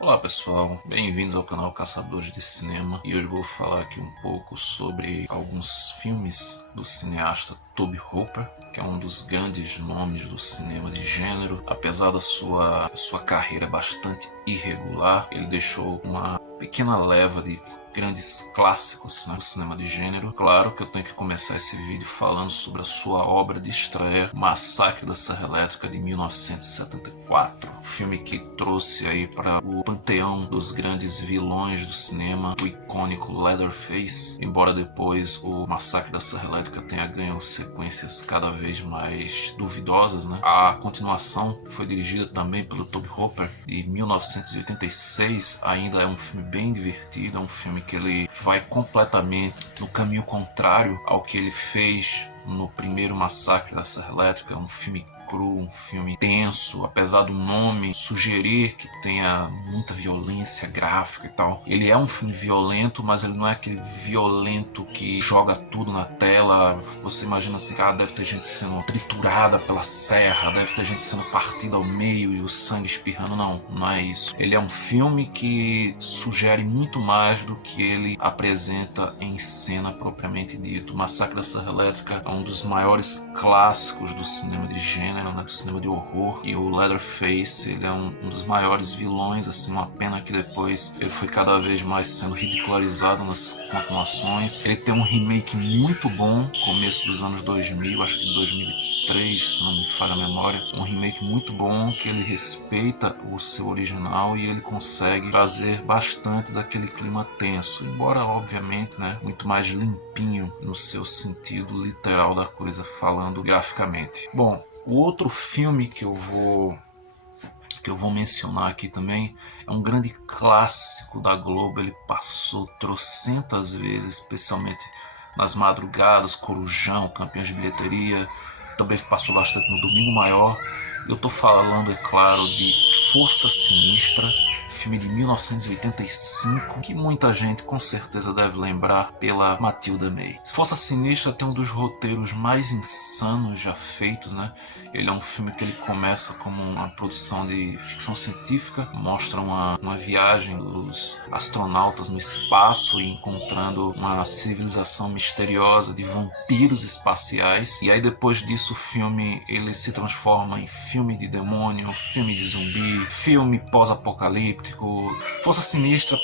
Olá pessoal, bem-vindos ao canal Caçadores de Cinema, e hoje vou falar aqui um pouco sobre alguns filmes do cineasta Tobe Hooper, que é um dos grandes nomes do cinema de gênero. Apesar da sua carreira bastante irregular, ele deixou uma pequena leva de grandes clássicos, né, do cinema de gênero. Claro que eu tenho que começar esse vídeo falando sobre a sua obra de estreia, Massacre da Serra Elétrica, de 1974. Um filme que trouxe aí para o panteão dos grandes vilões do cinema o icônico Leatherface, embora depois o Massacre da Serra Elétrica tenha ganho sequências cada vez mais duvidosas, né? A continuação foi dirigida também pelo Tobe Hooper, de 1986, ainda é um filme bem divertido, é um filme que ele vai completamente no caminho contrário ao que ele fez no primeiro Massacre da Serra Elétrica. É um filme cru, um filme tenso, apesar do nome sugerir que tenha muita violência gráfica e tal. Ele é um filme violento, mas ele não é aquele violento que joga tudo na tela. Você imagina assim, deve ter gente sendo triturada pela serra, deve ter gente sendo partida ao meio e o sangue espirrando. Não é isso. Ele é um filme que sugere muito mais do que ele apresenta em cena propriamente dito. O Massacre da Serra Elétrica é um dos maiores clássicos do cinema de gênero, do cinema de horror, e o Leatherface, ele é um dos maiores vilões, assim, uma pena que depois ele foi cada vez mais sendo ridicularizado nas continuações. Ele tem um remake muito bom, começo dos anos 2000, acho que 2003, se não me falha a memória, um remake muito bom, que ele respeita o seu original e ele consegue trazer bastante daquele clima tenso, embora obviamente, né, muito mais limpinho no seu sentido literal da coisa, falando graficamente. Bom, o outro filme que eu vou mencionar aqui também é um grande clássico da Globo. Ele passou trocentas vezes, especialmente nas madrugadas, Corujão, Campeões de Bilheteria, também passou bastante no Domingo Maior. Eu estou falando, é claro, de Força Sinistra, filme de 1985, que muita gente com certeza deve lembrar pela Matilda May. Força Sinistra tem um dos roteiros mais insanos já feitos, né? Ele é um filme que ele começa como uma produção de ficção científica, mostra uma viagem dos astronautas no espaço e encontrando uma civilização misteriosa de vampiros espaciais. E aí depois disso o filme ele se transforma em filme de demônio, filme de zumbi, filme pós-apocalíptico. Força Sinistra,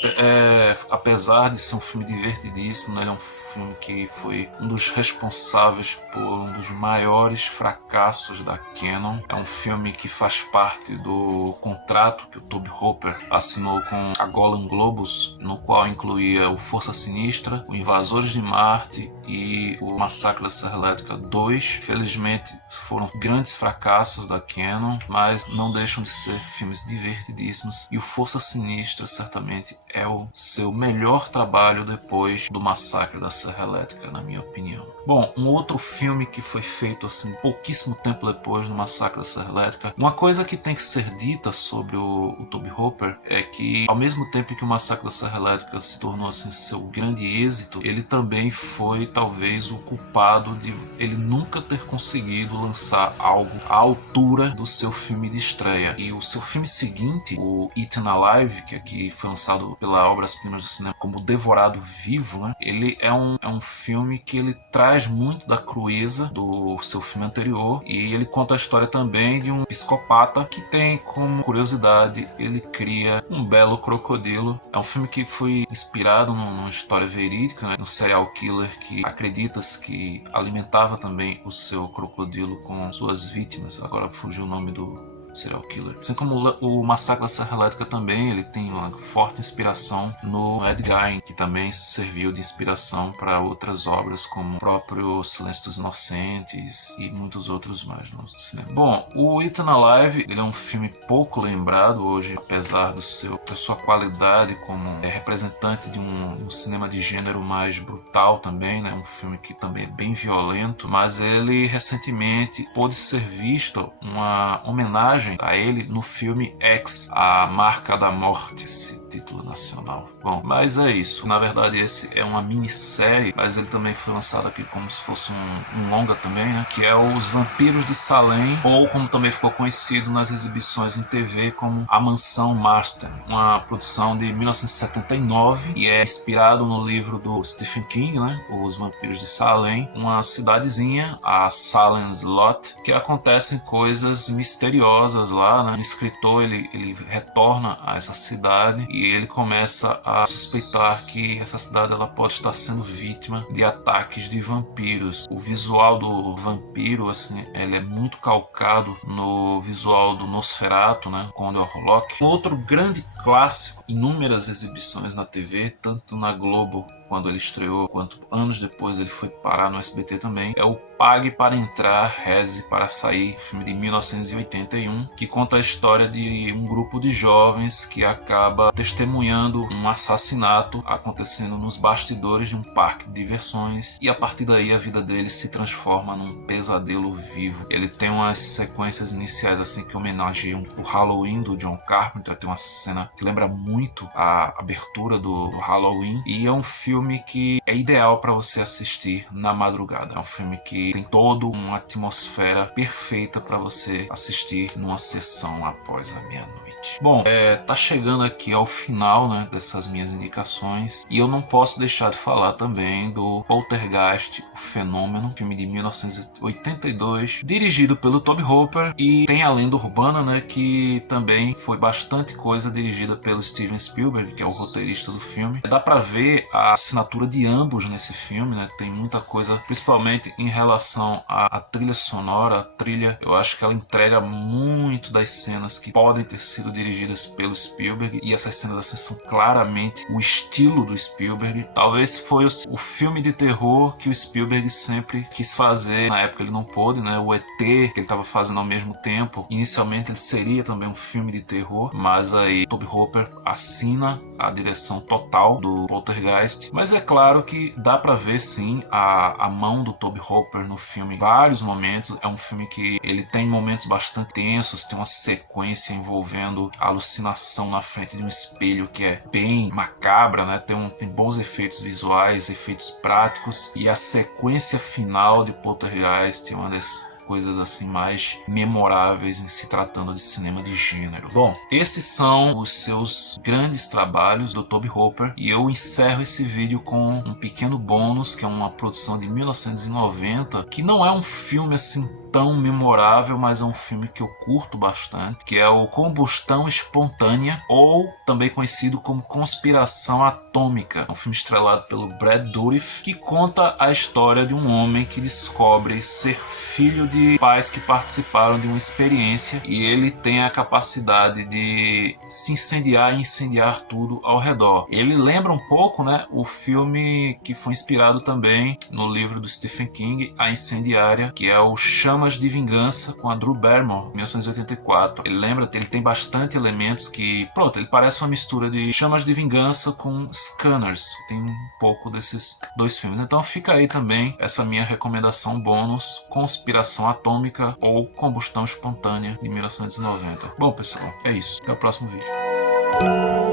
apesar de ser um filme divertidíssimo, né, ele é um filme que foi um dos responsáveis por um dos maiores fracassos da Canon. É um filme que faz parte do contrato que o Tobe Hooper assinou com a Golan Globus, no qual incluía o Força Sinistra, o Invasores de Marte e o Massacre da Serra Elétrica 2. Felizmente foram grandes fracassos da Canon, mas não deixam de ser filmes divertidíssimos, e o Força Sinistra certamente é o seu melhor trabalho depois do Massacre da Serra Elétrica, na minha opinião. Bom, um outro filme que foi feito assim pouquíssimo tempo depois do Massacre da Serra Elétrica, uma coisa que tem que ser dita sobre o Tobe Hooper é que, ao mesmo tempo que o Massacre da Serra Elétrica se tornou assim seu grande êxito, ele também foi talvez o culpado de ele nunca ter conseguido lançar algo à altura do seu filme de estreia. E o seu filme seguinte, o Eaten Alive, que aqui foi lançado pela Obras Primas do Cinema como Devorado Vivo, né? Ele é um filme que ele traz muito da crueza do seu filme anterior, e ele conta a história também de um psicopata que tem como curiosidade, ele cria um belo crocodilo. É um filme que foi inspirado numa história verídica, né? Um serial killer que acredita-se que alimentava também o seu crocodilo com suas vítimas. Agora fugiu o nome do serial killer. Assim como o Massacre da Serra Elétrica também, ele tem uma forte inspiração no Ed Gein, que também serviu de inspiração para outras obras como o próprio Silêncio dos Inocentes e muitos outros mais no cinema. Bom, o Eaten Alive, ele é um filme pouco lembrado hoje, apesar da sua qualidade como representante de um cinema de gênero mais brutal também, né? Um filme que também é bem violento, mas ele recentemente pôde ser visto uma homenagem a ele no filme X, A Marca da Morte, esse título nacional. Bom, mas é isso. Na verdade, esse é uma minissérie, mas ele também foi lançado aqui como se fosse um longa também, né? Que é Os Vampiros de Salem, ou como também ficou conhecido nas exibições em TV como A Mansão Marston, uma produção de 1979 e é inspirado no livro do Stephen King, né? Os Vampiros de Salem, uma cidadezinha, a Salem's Lot, que acontecem coisas misteriosas lá, né? O escritor ele retorna a essa cidade e ele começa a suspeitar que essa cidade ela pode estar sendo vítima de ataques de vampiros. O visual do vampiro, assim, ele é muito calcado no visual do Nosferatu, né? Conde Orlok. Outro grande clássico, inúmeras exibições na TV, tanto na Globo quando ele estreou, quanto anos depois ele foi parar no SBT também, é o Pague para Entrar, Reze para Sair, filme de 1981, que conta a história de um grupo de jovens que acaba testemunhando um assassinato acontecendo nos bastidores de um parque de diversões e a partir daí a vida deles se transforma num pesadelo vivo. Ele tem umas sequências iniciais assim que homenageiam o Halloween do John Carpenter, tem uma cena que lembra muito a abertura do Halloween e é um filme que é ideal para você assistir na madrugada. É um filme que tem toda uma atmosfera perfeita para você assistir numa sessão após a meia-noite. Bom, tá chegando aqui ao final, né, dessas minhas indicações e eu não posso deixar de falar também do Poltergeist, o Fenômeno, filme de 1982, dirigido pelo Tobe Hooper e tem a lenda urbana, né, que também foi bastante coisa dirigida pelo Steven Spielberg, que é o roteirista do filme. Dá para ver a assinatura de ambos nesse filme, né? Tem muita coisa, principalmente em relação à trilha sonora. A trilha, eu acho que ela entrega muito das cenas que podem ter sido dirigidas pelo Spielberg e essas cenas assim são claramente o estilo do Spielberg. Talvez foi o filme de terror que o Spielberg sempre quis fazer. Na época ele não pôde, né? O ET, que ele estava fazendo ao mesmo tempo, inicialmente ele seria também um filme de terror, mas aí Tobe Hooper assina a direção total do Poltergeist. Mas é claro que dá para ver sim a mão do Tobe Hooper no filme em vários momentos. É um filme que ele tem momentos bastante tensos, tem uma sequência envolvendo a alucinação na frente de um espelho que é bem macabra, né? Tem bons efeitos visuais, efeitos práticos e a sequência final de Poltergeist é uma das coisas assim mais memoráveis em se tratando de cinema de gênero. Bom, esses são os seus grandes trabalhos do Tobe Hooper e eu encerro esse vídeo com um pequeno bônus que é uma produção de 1990 que não é um filme assim tão memorável, mas é um filme que eu curto bastante, que é o Combustão Espontânea, ou também conhecido como Conspiração Atômica. É um filme estrelado pelo Brad Dourif, que conta a história de um homem que descobre ser filho de pais que participaram de uma experiência e ele tem a capacidade de se incendiar e incendiar tudo ao redor. Ele lembra um pouco, né, o filme que foi inspirado também no livro do Stephen King, A Incendiária, que é o Chamas de Vingança, com a Drew Barrymore, 1984. Ele lembra, ele tem bastante elementos que, pronto, ele parece uma mistura de Chamas de Vingança com Scanners. Tem um pouco desses dois filmes. Então fica aí também essa minha recomendação bônus, Conspiração Atômica ou Combustão Espontânea, de 1990. Bom, pessoal, é isso. Até o próximo vídeo.